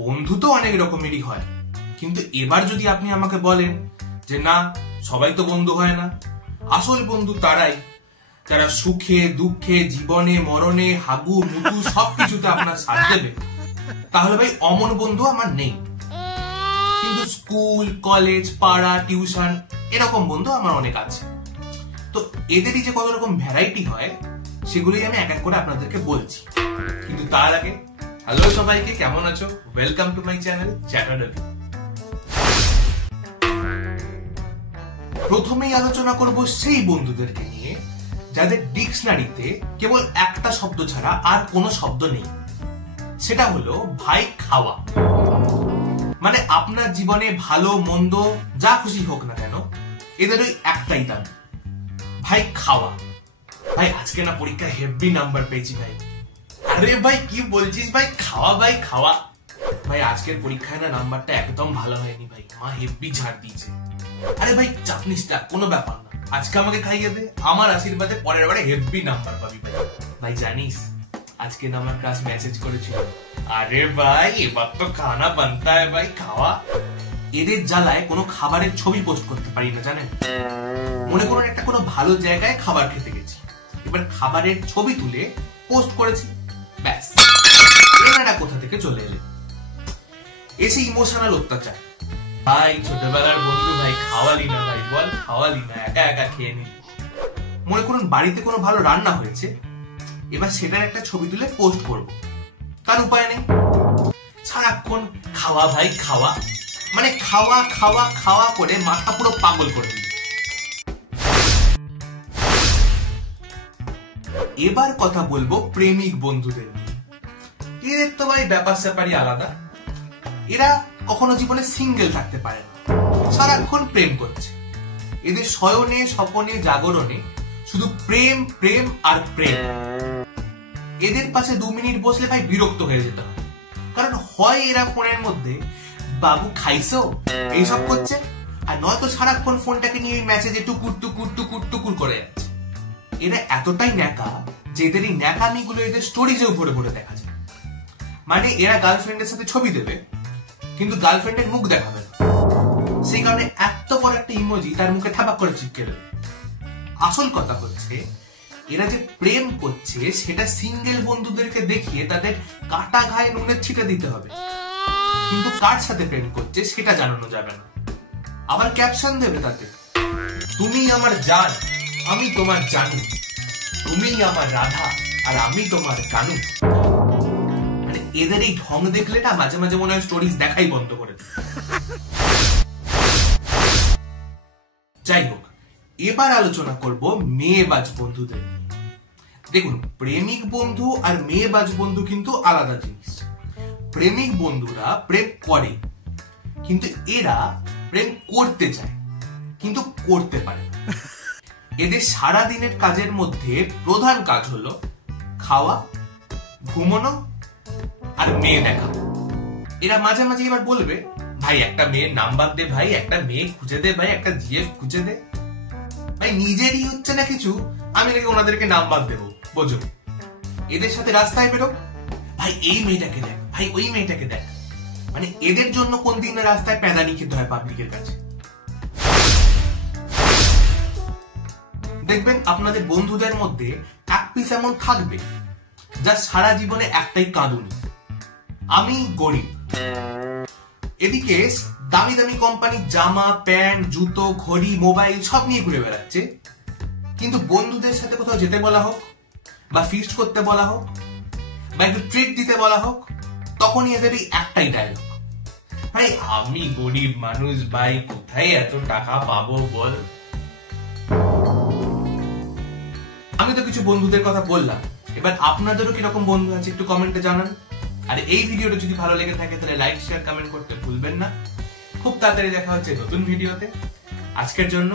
বন্ধু তো অনেক রকমেরই হয়, কিন্তু এবার যদি আপনি আমাকে বলেন যে না, সবাই তো বন্ধু হয় না, আসল বন্ধু তারাই যারা সুখে দুঃখে জীবনে মরণে হাগু মুটু সবকিছুতে আপনার সাথ দেবে, তাহলে ভাই অমন বন্ধু আমার নেই। কিন্তু স্কুল কলেজ পাড়া টিউশন এরকম বন্ধু আমার অনেক আছে। তো এদেরই যে কত রকম ভ্যারাইটি হয় সেগুলোই আমি এক এক করে আপনাদেরকে বলছি। কিন্তু তার আগে হ্যালো সবাইকে, কেমন আছো? Welcome to my channel chatter. প্রথমেই আলোচনা করব সেই বন্ধুদেরকে নিয়ে যাদের ডিকশনারিতে কেবল একটা শব্দ ছাড়া আর কোনো শব্দ নেই, সেটা হলো ভাই খাওয়া। মানে আপনার জীবনে ভালো মন্দ যা খুশি হোক না কেন, এদের ওই একটাই দাম, ভাই খাওয়া। ভাই আজকে না পরীক্ষায় হেভি নাম্বার পেয়েছি ভাই। আরে ভাই কি বলছিস ভাই, খাওয়া ভাই খাওয়া। ভাই আজকের পরীক্ষায় না নাম্বারটা একদম ভালো হয়নি ভাই, মা হেভি ঝাড় দিয়েছে। আরে ভাই চাপ নিস না, কোনো ব্যাপার না, আজকে আমাকে খাইয়ে দে, আমার আশীর্বাদে পরের বারে হেভি নাম্বার পাবি ভাই। ভাই জানিস আজকে না আমার ক্লাস মেসেজ করেছিল, আরে ভাই এবার তো খানা বানতা है ভাই খাওয়া। এদের জ্বালায় কোনো খাবারের ছবি পোস্ট করতে পারি না জানেন। মনে করুন একটা কোনো ভালো জায়গায় খাবার খেতে গেছি, এবার খাবারের ছবি তুলে পোস্ট করেছি, ব্যাস এনারা কোথা থেকে চলে এলেন। এসে ইমোশনাল অত্যাচার, ভাই ছোটবেলার বন্ধু ভাই খাওয়ালি না ভাই, বল খাওয়ালি না, একা একা খেয়ে নি। মনে করুন বাড়িতে কোনো ভালো রান্না হয়েছে, এবার সেটার একটা ছবি তুলে পোস্ট করব, তার উপায় নেই, সারাক্ষণ খাওয়া ভাই খাওয়া, মানে খাওয়া খাওয়া খাওয়া করে মাথা পুরো পাগল করে দিল। এবার কথা বলবো প্রেমিক বন্ধুদের নিয়ে। এদের তো ভাই ব্যাপার স্যাপারই আলাদা। এরা কখনো জীবনে সিঙ্গেল থাকতে পারে না, সারাক্ষণ প্রেম করছে। এদের শয়নে স্বপনে জাগরণে শুধু প্রেম প্রেম আর প্রেম। এদের পাশে 2 মিনিট বসলে ভাই বিরক্ত হয়ে যেতে হয়, কারণ হয় এরা ফোনের মধ্যে বাবু খাইছো এইসব করছে, আর নয়তো সারাক্ষণ ফোনটাকে নিয়ে মেসেজে টুকুর টুকুর টুকুর টুকুর করে যাচ্ছে। এরা এতটাই ন্যাকা যে এদের এই ন্যাকামি গুলো এদের স্টোরিজেও ভরে ভরে দেখা যায়। মানে এরা গার্লফ্রেন্ডের সাথে ছবি দেবে কিন্তু গার্লফ্রেন্ডের মুখ দেখাবে না, সেই কারণে এত বড় একটা ইমোজি তার মুখে থাপাক করে চিপকে দেবে। আসল কথা হচ্ছে এরা যে প্রেম করছে সেটা সিঙ্গেল বন্ধুদেরকে দেখিয়ে তাদের কাটা ঘায়ে নুনের ছিটে দিতে হবে, কিন্তু কার সাথে প্রেম করছে সেটা জানানো যাবে না। আবার ক্যাপশন দেবে তাতে, তুমি আমার জান আমি তোমার জানু, তুমি আমার রাধা আর আমি তোমার কানু। মানে এদের এই ঢং দেখলে না মাঝে মাঝে মনে হয় স্টোরিজ দেখাই বন্ধ করে দেয়। যাই হোক, এবার আলোচনা করব মেয়েবাজ বন্ধুদের। দেখুন, প্রেমিক বন্ধু আর মেয়েবাজ বন্ধু কিন্তু আলাদা জিনিস। প্রেমিক বন্ধুরা প্রেম করে, কিন্তু এরা প্রেম করতে চায় কিন্তু করতে পারে না। এদের সারা দিনের কাজের মধ্যে প্রধান কাজ হলো খাওয়া, ঘুমানো আর মেয়ে দেখা। এরা মাঝে মাঝে এবার বলবে ভাই একটা মেয়ের নাম্বার দে, ভাই একটা মেয়ে খুঁজে দে, ভাই একটা জিএফ খুঁজে দে। ভাই নিজেরই হচ্ছে না কিছু, আমি নাকি ওনাদেরকে নাম্বার দেবো, বোঝো। এদের সাথে রাস্তায় বেরো, ভাই এই মেয়েটাকে দেখ, ভাই ওই মেয়েটাকে দেখ। মানে এদের জন্য কোন দিন রাস্তায় প্যাদানি খেতে হয় পাবলিকের কাছে। দেখবেন আপনাদের বন্ধুদের মধ্যে এক পিস এমন থাকবে যা সারা জীবনে একটাই কাঁদুনি, আমি গরিব। এদিকে দামি দামি কোম্পানির জামা প্যান্ট জুতো ঘড়ি মোবাইল সব নিয়ে ঘুরে বেড়াচ্ছে, কিন্তু বন্ধুদের সাথে কোথাও যেতে বলা হোক বা ফিস্ট করতে বলা হোক বা একটু ট্রিট দিতে বলা হোক, তখনই এদের একটাই ডায়লগ, ভাই আমি গরিব মানুষ ভাই, কোথায় এত টাকা পাবো বল। আমি তো কিছু বন্ধুদের কথা বললাম, এবার আপনাদেরও কিরকম বন্ধু আছে একটু কমেন্টে জানান। আর এই ভিডিওটা যদি ভালো লেগে থাকে তাহলে লাইক শেয়ার কমেন্ট করতে ভুলবেন না। খুব তাড়াতাড়ি দেখা হচ্ছে নতুন ভিডিওতে। আজকের জন্য